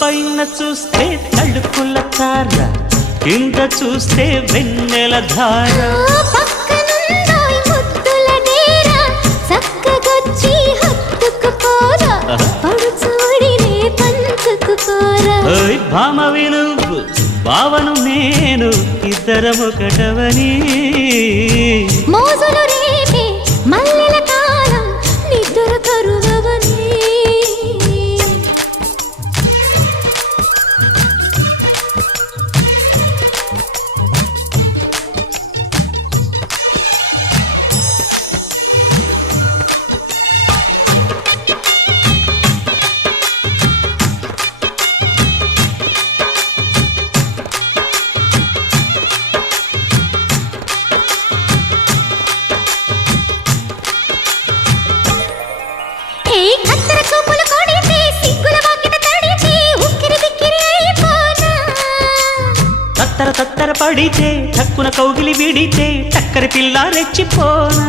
పైన చూస్తే తడుకుల తార, కింద చూస్తే వెన్నెల ధార. పక్కనుందోయ్ ముద్దుల డేరా, చక్కగొచ్చి హత్తుకుపోరా, పడుచూడినే పంచుకుపోరా. ఓయ్ భామ వినువ్వు, భావను నేను, ఇద్దరమొకటవని. మోజులు రేపే మల్లెల కాలం, నిద్ర కరువవని. తత్తర తత్తర పడితే, తక్కున కౌగిలి విడితే, చక్కరి పిల్ల రెచ్చిపోనా.